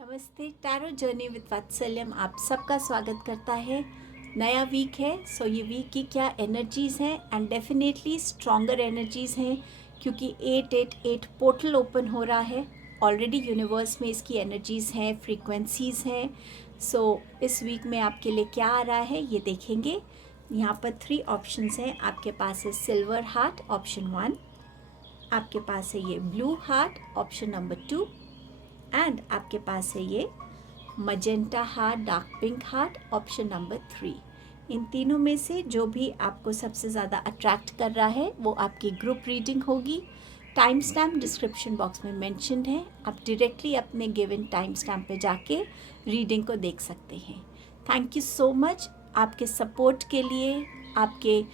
नमस्ते। Tarot journey with वात्सल्यम आप सबका स्वागत करता है। नया वीक है, सो ये वीक की क्या एनर्जीज़ हैं एंड डेफिनेटली स्ट्रॉन्गर एनर्जीज़ हैं क्योंकि 888 पोर्टल ओपन हो रहा है। ऑलरेडी यूनिवर्स में इसकी एनर्जीज़ हैं, फ्रीक्वेंसीज़ हैं। सो इस वीक में आपके लिए क्या आ रहा है ये देखेंगे। यहाँ पर 3 ऑप्शंस हैं। आपके पास है सिल्वर हार्ट ऑप्शन 1, आपके पास है ये blue heart option number 2 and आपके पास है ये magenta heart dark pink heart option number 3। इन तीनों में से जो भी आपको सबसे ज़्यादा अट्रैक्ट कर रहा है वो आपकी ग्रुप रीडिंग होगी। टाइम स्टैम्प डिस्क्रिप्शन बॉक्स में मेंशन्ड है, आप डायरेक्टली अपने गिवन टाइम स्टैम्प पे जाके रीडिंग को देख सकते हैं। थैंक यू सो मच आपके सपोर्ट के लिए, आपके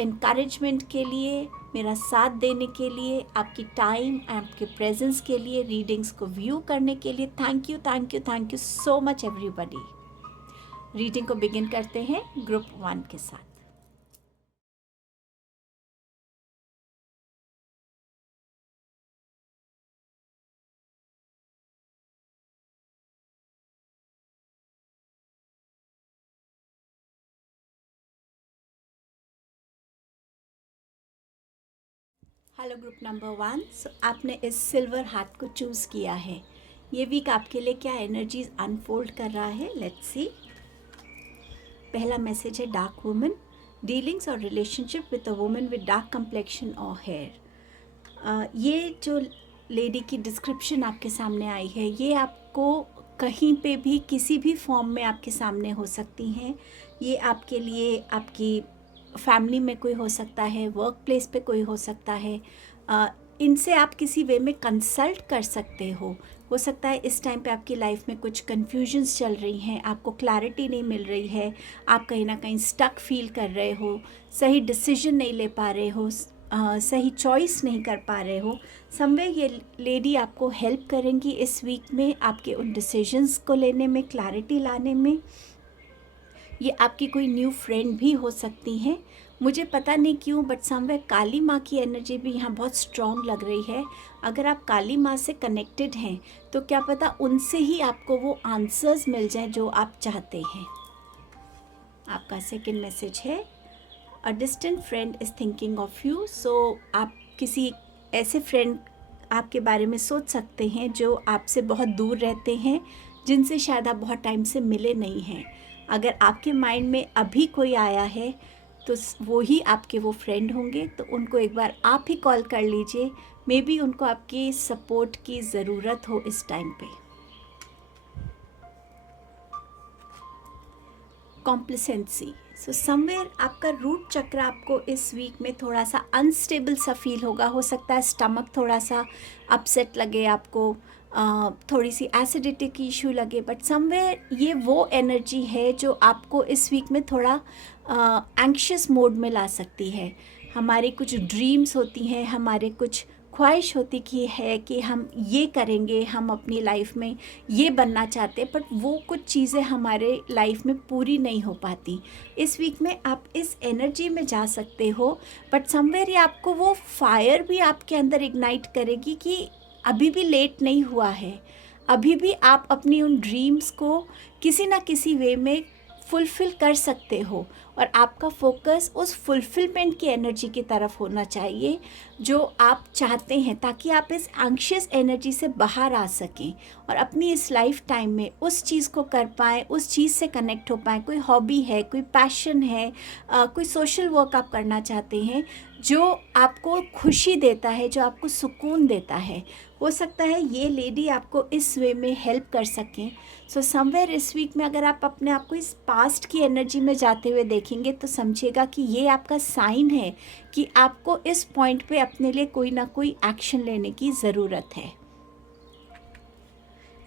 इनकरेजमेंट के लिए, मेरा साथ देने के लिए, आपकी टाइम, आपके प्रेजेंस के लिए, रीडिंग्स को व्यू करने के लिए thank you thank you thank you so much everybody. Reading को बिगिन करते हैं ग्रुप 1 के साथ। Hello group number 1। सो आपने इस सिल्वर हार्ट को चूज़ किया है। ये वीक आपके लिए क्या एनर्जीज अनफोल्ड कर रहा है, लेट्स सी। पहला मैसेज है डार्क वुमन, डीलिंग्स और relationship with a woman with dark complexion और हेयर। ये जो लेडी की डिस्क्रिप्शन आपके सामने आई है ये आपको कहीं पे भी किसी भी फॉर्म में आपके सामने हो सकती हैं। ये आपके लिए आपकी फैमिली में कोई हो सकता है, वर्क प्लेस पे कोई हो सकता है। इनसे आप किसी वे में कंसल्ट कर सकते हो सकता है इस टाइम पे आपकी लाइफ में कुछ कन्फ्यूजन्स चल रही हैं, आपको क्लैरिटी नहीं मिल रही है, आप कहीं ना कहीं स्टक फील कर रहे हो, सही डिसीजन नहीं ले पा रहे हो, सही चॉइस नहीं कर पा रहे हो। समवे ये लेडी आपको हेल्प करेंगी इस वीक में आपके उन डिसीजंस को लेने में, क्लैरिटी लाने में। ये आपकी कोई न्यू फ्रेंड भी हो सकती हैं। मुझे पता नहीं क्यों बट समवे काली माँ की एनर्जी भी यहाँ बहुत स्ट्रॉन्ग लग रही है। अगर आप काली माँ से कनेक्टेड हैं तो क्या पता उनसे ही आपको वो आंसर्स मिल जाए जो आप चाहते हैं। आपका सेकंड मैसेज है a distant friend is thinking of you. So आप किसी ऐसे फ्रेंड आपके बारे में सोच सकते हैं जो आपसे बहुत दूर रहते हैं, जिनसे शायद आप बहुत टाइम से मिले नहीं हैं। अगर आपके माइंड में अभी कोई आया है तो वो ही आपके वो फ्रेंड होंगे, तो उनको एक बार आप ही कॉल कर लीजिए। मे बी उनको आपकी सपोर्ट की ज़रूरत हो इस टाइम पे। कॉम्प्लिसेंसी, सो समवेयर आपका रूट चक्र आपको इस वीक में थोड़ा सा अनस्टेबल सा फील होगा। हो सकता है स्टमक थोड़ा सा अपसेट लगे आपको, थोड़ी सी एसिडिटी की इशू लगे, बट समवेयर ये वो एनर्जी है जो आपको इस वीक में थोड़ा एंक्शियस मोड में ला सकती है। हमारी कुछ ड्रीम्स होती हैं, हमारे कुछ ख्वाहिश होती की है कि हम ये करेंगे, हम अपनी लाइफ में ये बनना चाहते हैं, बट वो कुछ चीज़ें हमारे लाइफ में पूरी नहीं हो पाती। इस वीक में आप इस एनर्जी में जा सकते हो, बट समवेयर ये आपको वो फायर भी आपके अंदर इग्नाइट करेगी कि अभी भी लेट नहीं हुआ है, अभी भी आप अपनी उन ड्रीम्स को किसी ना किसी वे में फुलफ़िल कर सकते हो। और आपका फोकस उस फुलफ़िलमेंट की एनर्जी की तरफ होना चाहिए जो आप चाहते हैं, ताकि आप इस एंग्शियस एनर्जी से बाहर आ सकें और अपनी इस लाइफ टाइम में उस चीज़ को कर पाएँ, उस चीज़ से कनेक्ट हो पाएँ। कोई हॉबी है, कोई पैशन है, कोई सोशल वर्क आप करना चाहते हैं जो आपको खुशी देता है, जो आपको सुकून देता है। हो सकता है ये लेडी आपको इस वे में हेल्प कर सकें। सो समवेयर इस वीक में अगर आप अपने आप को इस पास्ट की एनर्जी में जाते हुए देखेंगे तो समझिएगा कि ये आपका साइन है कि आपको इस पॉइंट पे अपने लिए कोई ना कोई एक्शन लेने की ज़रूरत है।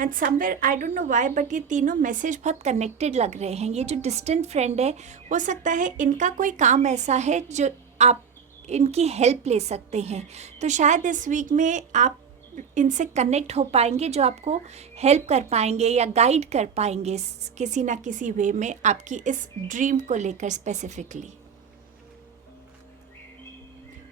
And somewhere I don't know why but ये तीनों मैसेज बहुत कनेक्टेड लग रहे हैं। ये जो डिस्टेंट फ्रेंड है, हो सकता है इनका कोई काम ऐसा है जो आप इनकी हेल्प ले सकते हैं। तो शायद इस वीक में आप इनसे कनेक्ट हो पाएंगे जो आपको हेल्प कर पाएंगे या गाइड कर पाएंगे किसी ना किसी वे में आपकी इस ड्रीम को लेकर स्पेसिफिकली।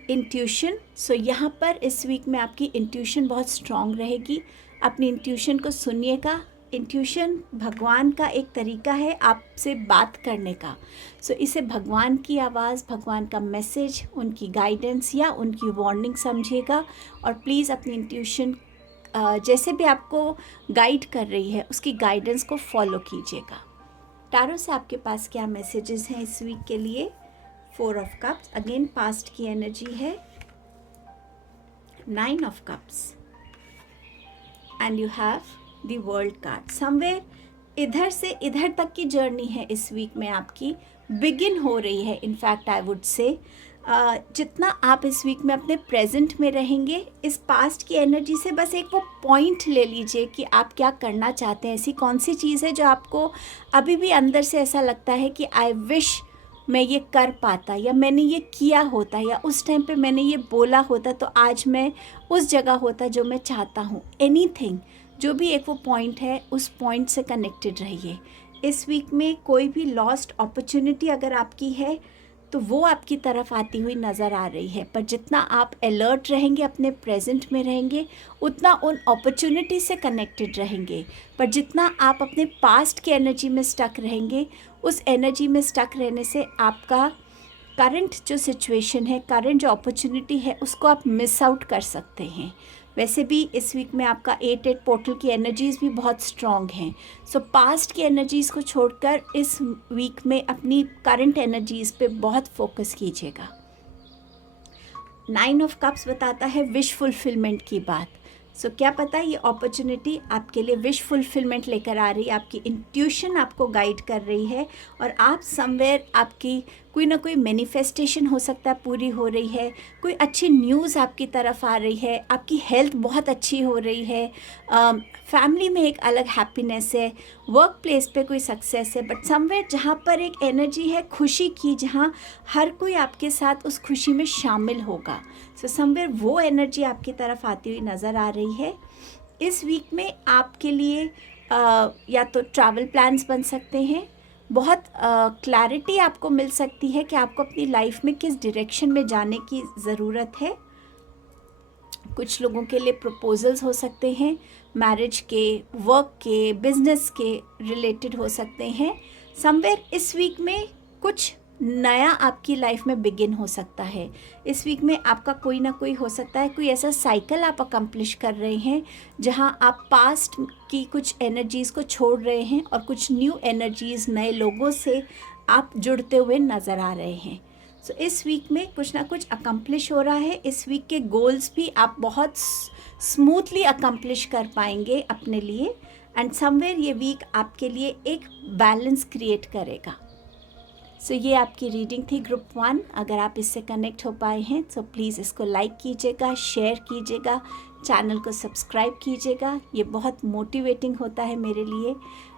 इंट्यूशन, सो यहाँ पर इस वीक में आपकी इंट्यूशन बहुत स्ट्रॉन्ग रहेगी। अपनी इंट्यूशन को सुनिएगा। इंट्यूशन भगवान का एक तरीका है आपसे बात करने का। सो इसे भगवान की आवाज़, भगवान का मैसेज, उनकी गाइडेंस या उनकी वार्निंग समझिएगा। और प्लीज़ अपनी इंट्यूशन जैसे भी आपको गाइड कर रही है उसकी गाइडेंस को फॉलो कीजिएगा। टैरो से आपके पास क्या मैसेजेस हैं इस वीक के लिए? 4 ऑफ कप्स, अगेन पास्ट की एनर्जी है। 9 of cups and you have the world card. Somewhere इधर से इधर तक की जर्नी है इस वीक में आपकी, बिगिन हो रही है। इनफैक्ट आई वुड से जितना आप इस वीक में अपने प्रेजेंट में रहेंगे, इस पास्ट की एनर्जी से बस एक वो पॉइंट ले लीजिए कि आप क्या करना चाहते हैं। ऐसी कौन सी चीज़ है जो आपको अभी भी अंदर से ऐसा लगता है कि आई विश मैं ये कर पाता, या मैंने ये किया होता, या उस टाइम पे मैंने ये बोला होता तो आज मैं उस जगह होता जो मैं चाहता हूँ। एनीथिंग, जो भी एक वो पॉइंट है, उस पॉइंट से कनेक्टेड रहिए। इस वीक में कोई भी लॉस्ट अपॉर्चुनिटी अगर आपकी है तो वो आपकी तरफ आती हुई नज़र आ रही है। पर जितना आप अलर्ट रहेंगे, अपने प्रेजेंट में रहेंगे, उतना उन अपॉर्चुनिटी से कनेक्टेड रहेंगे। पर जितना आप अपने पास्ट की एनर्जी में स्टक रहेंगे, उस एनर्जी में स्टक रहने से आपका करंट जो सिचुएशन है, करंट जो अपॉर्चुनिटी है, उसको आप मिस आउट कर सकते हैं। वैसे भी इस वीक में आपका 8 पोर्टल की एनर्जीज़ भी बहुत स्ट्रॉन्ग हैं। सो पास्ट की एनर्जीज़ को छोड़कर इस वीक में अपनी करंट एनर्जीज़ पे बहुत फोकस कीजिएगा। 9 ऑफ कप्स बताता है विश फुलफिलमेंट की बात। सो क्या पता ये अपॉर्चुनिटी आपके लिए विश फुलफिलमेंट लेकर आ रही है। आपकी इंट्यूशन आपको गाइड कर रही है और आप समवेयर आपकी कोई ना कोई मैनिफेस्टेशन हो सकता है पूरी हो रही है। कोई अच्छी न्यूज़ आपकी तरफ आ रही है। आपकी हेल्थ बहुत अच्छी हो रही है। फैमिली में एक अलग हैप्पीनेस है। वर्क प्लेस पे कोई सक्सेस है। बट समवेयर जहाँ पर एक एनर्जी है खुशी की, जहाँ हर कोई आपके साथ उस खुशी में शामिल होगा। सो समवेयर वो एनर्जी आपकी तरफ आती हुई नज़र आ रही है। इस वीक में आपके लिए या तो ट्रैवल प्लान्स बन सकते हैं। बहुत क्लैरिटी आपको मिल सकती है कि आपको अपनी लाइफ में किस डायरेक्शन में जाने की ज़रूरत है। कुछ लोगों के लिए प्रपोजल्स हो सकते हैं, मैरिज के, वर्क के, बिजनेस के रिलेटेड हो सकते हैं। समवेयर इस वीक में कुछ नया आपकी लाइफ में बिगिन हो सकता है। इस वीक में आपका कोई ना कोई हो सकता है, कोई ऐसा साइकिल आप अकम्प्लिश कर रहे हैं जहां आप पास्ट की कुछ एनर्जीज़ को छोड़ रहे हैं और कुछ न्यू एनर्जीज़, नए लोगों से आप जुड़ते हुए नज़र आ रहे हैं। सो इस वीक में कुछ ना कुछ अकम्प्लिश हो रहा है। इस वीक के गोल्स भी आप बहुत स्मूथली अकम्प्लिश कर पाएंगे अपने लिए। एंड समवेयर ये वीक आपके लिए एक बैलेंस क्रिएट करेगा। सो ये आपकी रीडिंग थी ग्रुप 1। अगर आप इससे कनेक्ट हो पाए हैं तो प्लीज़ इसको लाइक कीजिएगा, शेयर कीजिएगा, चैनल को सब्सक्राइब कीजिएगा। ये बहुत मोटिवेटिंग होता है मेरे लिए।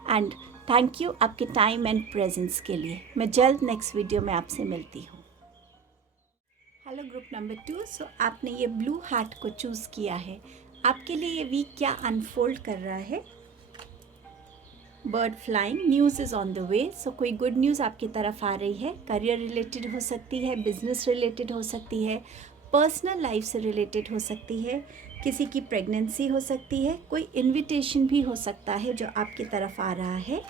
एंड थैंक यू आपके टाइम एंड प्रेजेंस के लिए। मैं जल्द नेक्स्ट वीडियो में आपसे मिलती हूँ। Hello group number 2। सो आपने ये ब्लू हार्ट को चूज़ किया है। आपके लिए ये वीक क्या अनफोल्ड कर रहा है? Bird flying, news is on the way. So कोई गुड न्यूज़ आपकी तरफ आ रही है। करियर रिलेटेड हो सकती है, बिजनेस रिलेटेड हो सकती है, पर्सनल लाइफ से रिलेटेड हो सकती है, किसी की प्रेगनेंसी हो सकती है, कोई इनविटेशन भी हो सकता है जो आपकी तरफ आ रहा है।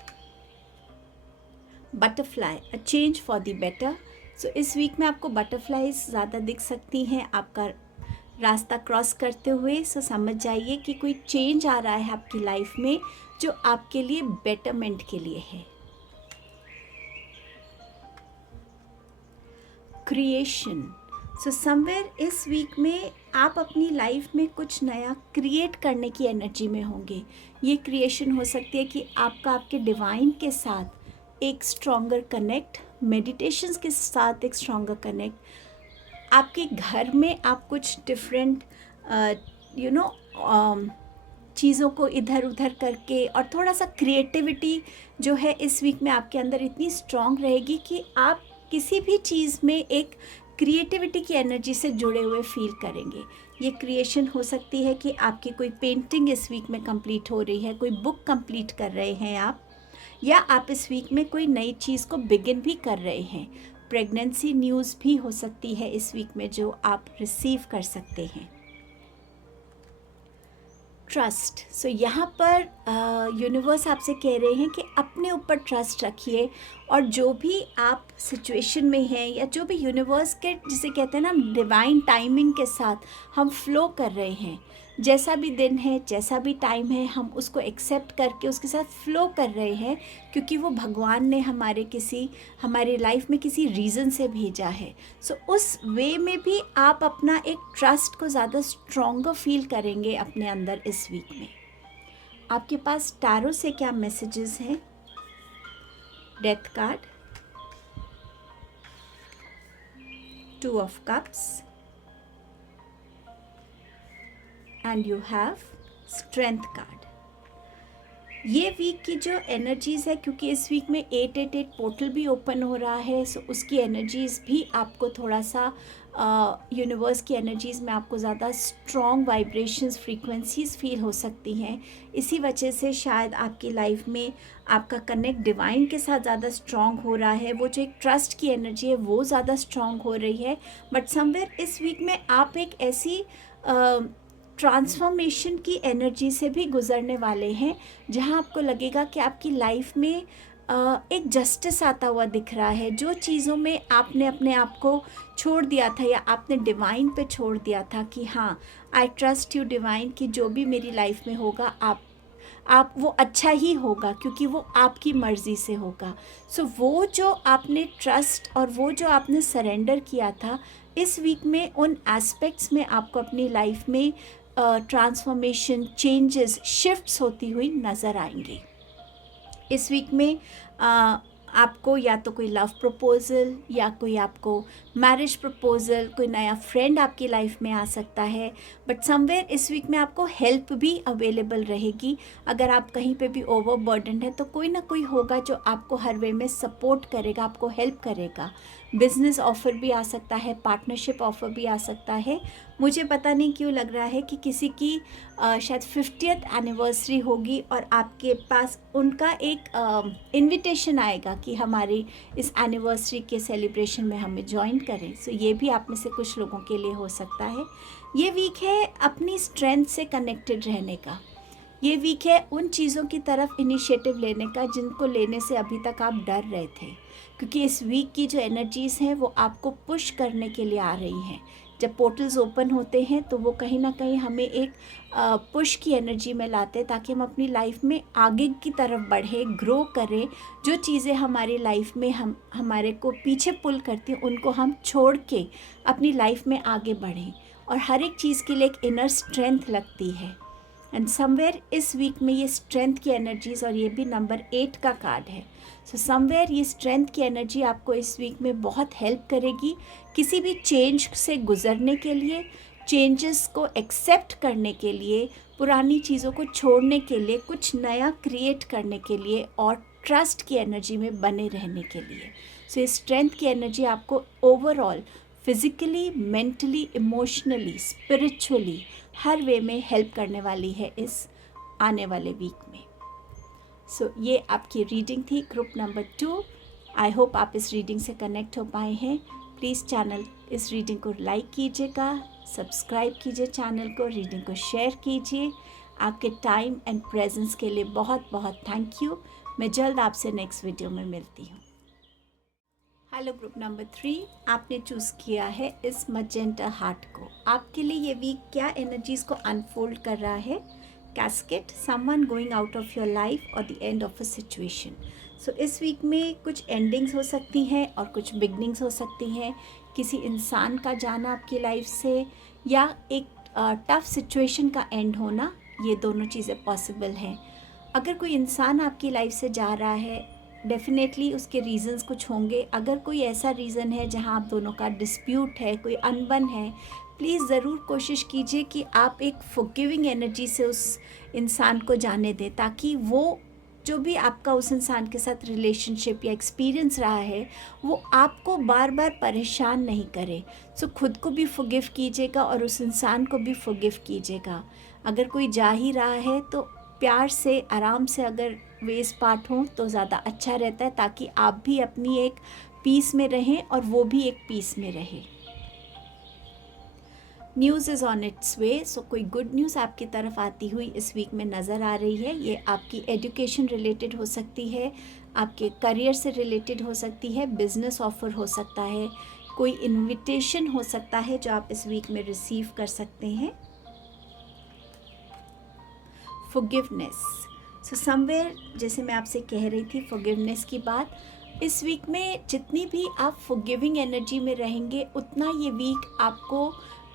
Butterfly, a change for the better. So इस वीक में आपको बटरफ्लाइज ज़्यादा दिख सकती हैं आपका रास्ता क्रॉस करते हुए। सो समझ जाइए कि कोई चेंज आ रहा है आपकी लाइफ में जो आपके लिए बेटरमेंट के लिए है। क्रिएशन, सो समवेयर इस वीक में आप अपनी लाइफ में कुछ नया क्रिएट करने की एनर्जी में होंगे। ये क्रिएशन हो सकती है कि आपका आपके डिवाइन के साथ एक स्ट्रॉन्गर कनेक्ट, मेडिटेशंस के साथ एक स्ट्रॉन्गर कनेक्ट, आपके घर में आप कुछ डिफरेंट चीज़ों को इधर उधर करके, और थोड़ा सा क्रिएटिविटी जो है इस वीक में आपके अंदर इतनी स्ट्रॉन्ग रहेगी कि आप किसी भी चीज़ में एक क्रिएटिविटी की एनर्जी से जुड़े हुए फील करेंगे। ये क्रिएशन हो सकती है कि आपकी कोई पेंटिंग इस वीक में कंप्लीट हो रही है, कोई बुक कंप्लीट कर रहे हैं आप, या आप इस वीक में कोई नई चीज़ को बिगिन भी कर रहे हैं। प्रेगनेंसी न्यूज़ भी हो सकती है इस वीक में जो आप रिसीव कर सकते हैं। ट्रस्ट। सो यहाँ पर यूनिवर्स आपसे कह रहे हैं कि अपने ऊपर ट्रस्ट रखिए, और जो भी आप सिचुएशन में हैं या जो भी यूनिवर्स के, जिसे कहते हैं ना, हम डिवाइन टाइमिंग के साथ हम फ्लो कर रहे हैं। जैसा भी दिन है, जैसा भी टाइम है, हम उसको एक्सेप्ट करके उसके साथ फ्लो कर रहे हैं, क्योंकि वो भगवान ने हमारी लाइफ में किसी रीज़न से भेजा है। सो उस वे में भी आप अपना एक ट्रस्ट को ज़्यादा स्ट्रॉन्गर फील करेंगे अपने अंदर इस वीक में। आपके पास टैरो से क्या मैसेजेस हैं? Death card, 2 of cups, and you have strength card. ये वीक की जो एनर्जीज़ है, क्योंकि इस वीक में 888 पोर्टल भी ओपन हो रहा है, सो उसकी एनर्जीज़ भी आपको थोड़ा सा यूनिवर्स की एनर्जीज़ में आपको ज़्यादा स्ट्रॉन्ग वाइब्रेशंस, फ्रीक्वेंसीज़ फील हो सकती हैं। इसी वजह से शायद आपकी लाइफ में आपका कनेक्ट डिवाइन के साथ ज़्यादा स्ट्रॉन्ग हो रहा है। वो जो एक ट्रस्ट की एनर्जी है वो ज़्यादा स्ट्रॉन्ग हो रही है। बट समवेयर इस वीक में आप एक ऐसी ट्रांसफॉर्मेशन की एनर्जी से भी गुजरने वाले हैं, जहां आपको लगेगा कि आपकी लाइफ में एक जस्टिस आता हुआ दिख रहा है। जो चीज़ों में आपने अपने आप को छोड़ दिया था या आपने डिवाइन पे छोड़ दिया था कि हाँ, आई ट्रस्ट यू डिवाइन, कि जो भी मेरी लाइफ में होगा आप वो अच्छा ही होगा, क्योंकि वो आपकी मर्ज़ी से होगा। सो वो जो आपने ट्रस्ट और वो जो आपने सरेंडर किया था, इस वीक में उन एस्पेक्ट्स में आपको अपनी लाइफ में ट्रांसफॉर्मेशन, चेंजेस, शिफ्ट्स होती हुई नज़र आएंगी। इस वीक में आपको या तो कोई लव प्रपोज़ल या कोई आपको मैरिज प्रपोज़ल, कोई नया फ्रेंड आपकी लाइफ में आ सकता है। बट समवेयर इस वीक में आपको हेल्प भी अवेलेबल रहेगी। अगर आप कहीं पे भी ओवरबर्डन है तो कोई ना कोई होगा जो आपको हर वे में सपोर्ट करेगा, आपको हेल्प करेगा। बिजनेस ऑफ़र भी आ सकता है, पार्टनरशिप ऑफ़र भी आ सकता है। मुझे पता नहीं क्यों लग रहा है कि किसी की शायद 50th एनिवर्सरी होगी और आपके पास उनका एक इनविटेशन आएगा कि हमारी इस एनिवर्सरी के सेलिब्रेशन में हमें ज्वाइन करें। सो ये भी आप में से कुछ लोगों के लिए हो सकता है। ये वीक है अपनी स्ट्रेंथ से कनेक्टेड रहने का। ये वीक है उन चीज़ों की तरफ इनिशिएटिव लेने का जिनको लेने से अभी तक आप डर रहे थे, क्योंकि इस वीक की जो एनर्जीज़ हैं वो आपको पुश करने के लिए आ रही हैं। जब पोर्टल्स ओपन होते हैं तो वो कहीं ना कहीं हमें एक पुश की एनर्जी में लाते हैं, ताकि हम अपनी लाइफ में आगे की तरफ बढ़ें, ग्रो करें। जो चीज़ें हमारी लाइफ में हमारे को पीछे पुल करती हैं, उनको हम छोड़ के अपनी लाइफ में आगे बढ़ें। और हर एक चीज़ के लिए एक इनर स्ट्रेंथ लगती है, एंड समवेयर इस वीक में ये स्ट्रेंथ की एनर्जीज़, और ये भी नंबर 8 का कार्ड है। सो समवेयर ये स्ट्रेंथ की एनर्जी आपको इस वीक में बहुत हेल्प करेगी किसी भी चेंज से गुजरने के लिए, चेंजेस को एक्सेप्ट करने के लिए, पुरानी चीज़ों को छोड़ने के लिए, कुछ नया क्रिएट करने के लिए, और ट्रस्ट की एनर्जी में बने रहने के लिए। सो ये स्ट्रेंथ की एनर्जी आपको overall physically, mentally, emotionally, spiritually हर वे में हेल्प करने वाली है इस आने वाले वीक में। सो ये आपकी रीडिंग थी ग्रुप नंबर 2। आई होप आप इस रीडिंग से कनेक्ट हो पाए हैं। प्लीज़ इस रीडिंग को लाइक कीजिएगा, सब्सक्राइब कीजिए चैनल को, रीडिंग को शेयर कीजिए। आपके टाइम एंड प्रेजेंस के लिए बहुत बहुत थैंक यू। मैं जल्द आपसे नेक्स्ट वीडियो में मिलती हूँ। हेलो ग्रुप नंबर 3, आपने चूज़ किया है इस मजेंटा हार्ट को। आपके लिए ये वीक क्या एनर्जीज़ को अनफोल्ड कर रहा है? Casket, someone going out of your life और the end of a situation. So इस वीक में कुछ एंडिंग्स हो सकती हैं और कुछ बिगनिंग्स हो सकती हैं। किसी इंसान का जाना आपकी लाइफ से, या एक टफ सिचुएशन का एंड होना, ये दोनों चीज़ें पॉसिबल हैं। अगर कोई इंसान आपकी लाइफ से जा रहा है, डेफिनेटली उसके रीज़न्स कुछ होंगे। अगर कोई ऐसा रीज़न है जहां आप दोनों का डिस्प्यूट है, कोई अनबन है, प्लीज़ ज़रूर कोशिश कीजिए कि आप एक फॉरगिविंग एनर्जी से उस इंसान को जाने दें, ताकि वो जो भी आपका उस इंसान के साथ रिलेशनशिप या एक्सपीरियंस रहा है वो आपको बार बार परेशान नहीं करे। सो खुद को भी फॉरगिव कीजिएगा और उस इंसान को भी फॉरगिव कीजिएगा। अगर कोई जा ही रहा है तो प्यार से, आराम से अगर वेज पार्ट हों तो ज़्यादा अच्छा रहता है, ताकि आप भी अपनी एक पीस में रहें और वो भी एक पीस में रहे। News is on it's way, so कोई गुड न्यूज़ आपकी तरफ आती हुई इस वीक में नज़र आ रही है। ये आपकी एजुकेशन रिलेटेड हो सकती है, आपके करियर से रिलेटेड हो सकती है, बिजनेस ऑफर हो सकता है, कोई इनविटेशन हो सकता है जो आप इस वीक में रिसीव कर सकते हैं। फॉरगिवनेस, सो समवेयर, जैसे मैं आपसे कह रही थी फॉरगिवनेस की बात, इस वीक में जितनी भी आप फॉरगिविंग एनर्जी में रहेंगे उतना ये वीक आपको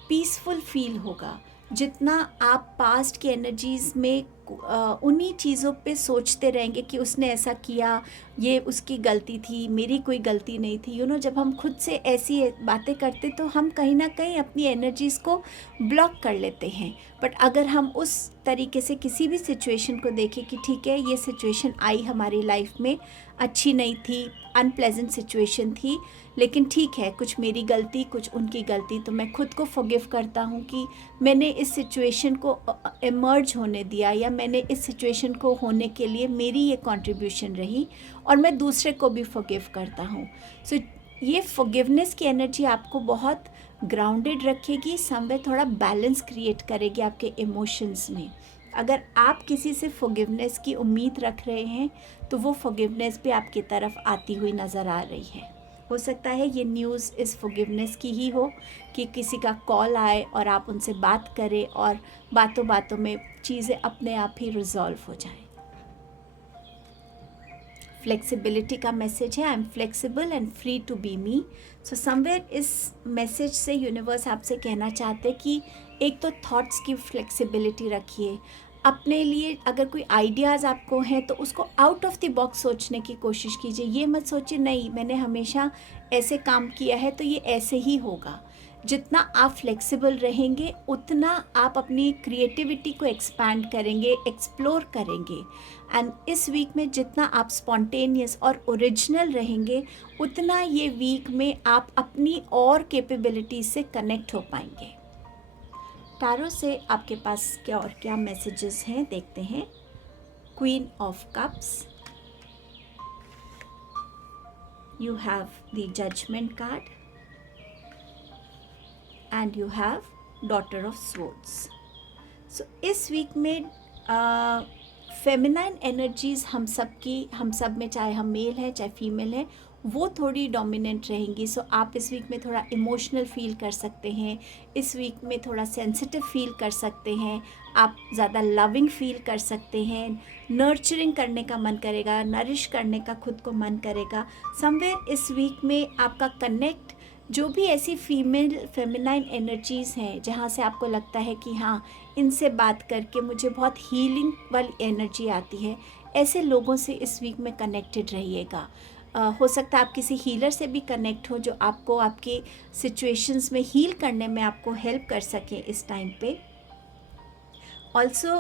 पीसफुल फील होगा। जितना आप पास्ट की एनर्जीज़ में उन्हीं चीज़ों पे सोचते रहेंगे कि उसने ऐसा किया, ये उसकी गलती थी, मेरी कोई गलती नहीं थी, जब हम खुद से ऐसी बातें करते तो हम कहीं ना कहीं अपनी एनर्जीज़ को ब्लॉक कर लेते हैं। बट अगर हम उस तरीके से किसी भी सिचुएशन को देखें कि ठीक है, ये सिचुएशन आई हमारी लाइफ में, अच्छी नहीं थी, अनप्लेजेंट सिचुएशन थी, लेकिन ठीक है, कुछ मेरी गलती, कुछ उनकी गलती, तो मैं खुद को फॉरगिव करता हूँ कि मैंने इस सिचुएशन को इमर्ज होने दिया, या मैंने इस सिचुएशन को होने के लिए मेरी ये कंट्रीब्यूशन रही, और मैं दूसरे को भी फॉरगिव करता हूँ। सो ये फॉरगिवनेस की एनर्जी आपको बहुत ग्राउंडेड रखेगी, समवेयर थोड़ा बैलेंस क्रिएट करेगी आपके इमोशंस में। अगर आप किसी से फॉरगिवनेस की उम्मीद रख रहे हैं तो वो फॉरगिवनेस भी आपकी तरफ आती हुई नज़र आ रही है। हो सकता है ये न्यूज़ इस फॉरगिवनेस की ही हो कि किसी का कॉल आए और आप उनसे बात करें और बातों बातों में चीज़ें अपने आप ही रिजॉल्व हो जाएं। फ्लेक्सिबिलिटी का मैसेज है, I am flexible and free to be me. So somewhere इस मैसेज से यूनिवर्स आपसे कहना चाहते हैं कि एक तो थॉट्स की फ्लेक्सिबिलिटी रखिए अपने लिए। अगर कोई आइडियाज़ आपको हैं तो उसको आउट ऑफ द बॉक्स सोचने की कोशिश कीजिए। ये मत सोचिए नहीं मैंने हमेशा ऐसे काम किया है तो ये ऐसे ही होगा। जितना आप फ्लेक्सिबल रहेंगे उतना आप अपनी क्रिएटिविटी को एक्सपैंड करेंगे, एक्सप्लोर करेंगे। एंड इस वीक में जितना आप स्पॉन्टेनियस और ओरिजिनल रहेंगे उतना ये वीक में आप अपनी और कैपेबिलिटी से कनेक्ट हो पाएंगे। टारो से आपके पास क्या और क्या मैसेजेस हैं देखते हैं। Queen of cups, you have the judgement card and you have daughter of swords. So इस वीक में फेमिनाइन एनर्जीज़ हम सब में, चाहे हम मेल हैं चाहे फीमेल हैं, वो थोड़ी डोमिनेंट रहेंगी। सो आप इस वीक में थोड़ा इमोशनल फील कर सकते हैं, इस वीक में थोड़ा सेंसिटिव फील कर सकते हैं, आप ज़्यादा लविंग फील कर सकते हैं, नर्चरिंग करने का मन करेगा, नरिश करने का खुद को मन करेगा। समवेयर इस वीक में आपका कनेक्ट जो भी ऐसी फेमिनाइन एनर्जीज़ हैं जहाँ से आपको लगता है कि हाँ इनसे बात करके मुझे बहुत हीलिंग वाली एनर्जी आती है, ऐसे लोगों से इस वीक में कनेक्टेड रहिएगा। हो सकता है आप किसी हीलर से भी कनेक्ट हो जो आपको आपके सिचुएशंस में हील करने में आपको हेल्प कर सके इस टाइम पे। ऑल्सो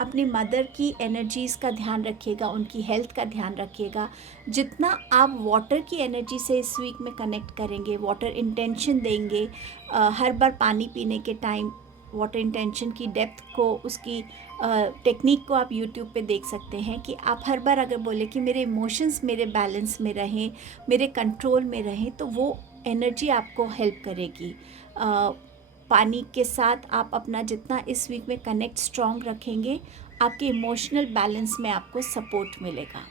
अपनी मदर की एनर्जीज़ का ध्यान रखिएगा, उनकी हेल्थ का ध्यान रखिएगा। जितना आप वाटर की एनर्जी से इस वीक में कनेक्ट करेंगे, वाटर इंटेंशन देंगे, हर बार पानी पीने के टाइम वाटर इंटेंशन की डेप्थ को, उसकी टेक्निक को आप यूट्यूब पे देख सकते हैं कि आप हर बार अगर बोले कि मेरे इमोशंस मेरे बैलेंस में रहें, मेरे कंट्रोल में रहें, तो वो एनर्जी आपको हेल्प करेगी। पानी के साथ आप अपना जितना इस वीक में कनेक्ट स्ट्रॉन्ग रखेंगे, आपके इमोशनल बैलेंस में आपको सपोर्ट मिलेगा।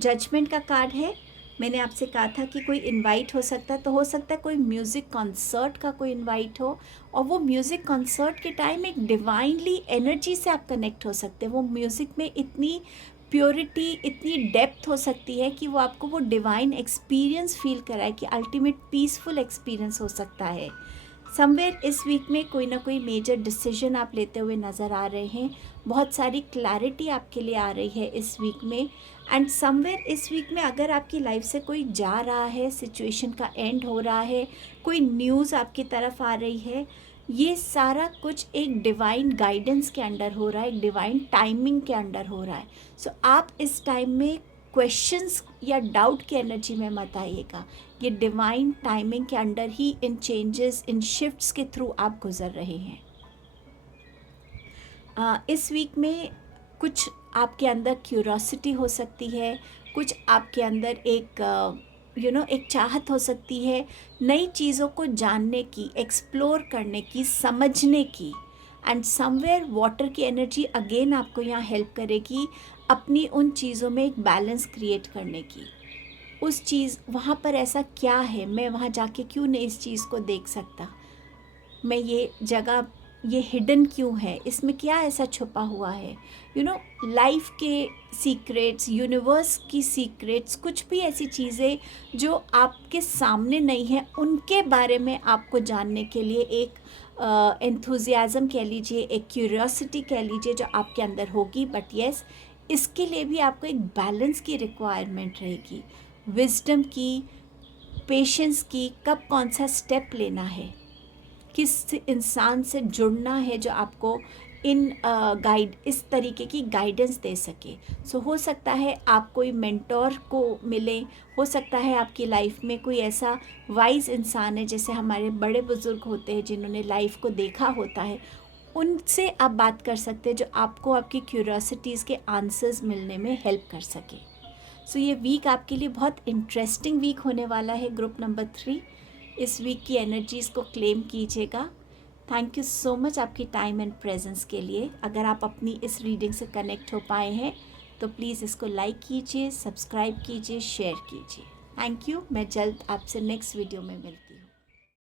जजमेंट का कार्ड है, मैंने आपसे कहा था कि कोई इनवाइट हो सकता है, तो हो सकता है कोई म्यूज़िक कॉन्सर्ट का कोई इनवाइट हो, और वो म्यूज़िक कॉन्सर्ट के टाइम एक डिवाइनली एनर्जी से आप कनेक्ट हो सकते हैं। वो म्यूज़िक में इतनी प्योरिटी, इतनी डेप्थ हो सकती है कि वो आपको वो डिवाइन एक्सपीरियंस फील कराए कि अल्टीमेट पीसफुल एक्सपीरियंस हो सकता है। समवेयर इस वीक में कोई ना कोई मेजर डिसीजन आप लेते हुए नज़र आ रहे हैं, बहुत सारी क्लैरिटी आपके लिए आ रही है इस वीक में। एंड समवेयर इस वीक में अगर आपकी लाइफ से कोई जा रहा है, सिचुएशन का एंड हो रहा है, कोई न्यूज़ आपकी तरफ आ रही है, ये सारा कुछ एक डिवाइन गाइडेंस के अंडर हो रहा है, एक डिवाइन टाइमिंग के अंडर हो रहा है। सो आप इस टाइम में क्वेश्चंस या डाउट की एनर्जी में मत आइएगा, ये डिवाइन टाइमिंग के अंडर ही इन चेंजेस, इन शिफ्ट्स के थ्रू आप गुजर रहे हैं। इस वीक में कुछ आपके अंदर क्यूरोसिटी हो सकती है, कुछ आपके अंदर एक एक चाहत हो सकती है नई चीज़ों को जानने की, एक्सप्लोर करने की, समझने की। एंड समवेयर वाटर की एनर्जी अगेन आपको यहाँ हेल्प करेगी अपनी उन चीज़ों में एक बैलेंस क्रिएट करने की। उस चीज़ वहाँ पर ऐसा क्या है, मैं वहाँ जाके क्यों नहीं इस चीज़ को देख सकता, मैं ये जगह ये हिडन क्यों है, इसमें क्या ऐसा छुपा हुआ है। लाइफ के सीक्रेट्स, यूनिवर्स की सीक्रेट्स, कुछ भी ऐसी चीज़ें जो आपके सामने नहीं है, उनके बारे में आपको जानने के लिए एक एंथुजियाज़म कह लीजिए, एक क्यूरियोसिटी कह लीजिए, जो आपके अंदर होगी। बट येस, इसके लिए भी आपको एक बैलेंस की रिक्वायरमेंट रहेगी, विजडम की, पेशेंस की, कब कौन सा स्टेप लेना है, किस इंसान से जुड़ना है जो आपको इस तरीके की गाइडेंस दे सके। सो हो सकता है आप कोई मेंटोर को मिले, हो सकता है आपकी लाइफ में कोई ऐसा वाइज इंसान है, जैसे हमारे बड़े बुजुर्ग होते हैं जिन्होंने लाइफ को देखा होता है, उनसे आप बात कर सकते हैं जो आपको आपकी क्यूरियोसिटीज़ के आंसर्स मिलने में हेल्प कर सके। सो ये वीक आपके लिए बहुत इंटरेस्टिंग वीक होने वाला है, ग्रुप नंबर 3। इस वीक की एनर्जीज़ को क्लेम कीजिएगा। थैंक यू सो मच आपकी टाइम एंड प्रेजेंस के लिए। अगर आप अपनी इस रीडिंग से कनेक्ट हो पाए हैं तो प्लीज़ इसको लाइक कीजिए, सब्सक्राइब कीजिए, शेयर कीजिए। Thank you. मैं जल्द आपसे नेक्स्ट वीडियो में मिलती हूँ।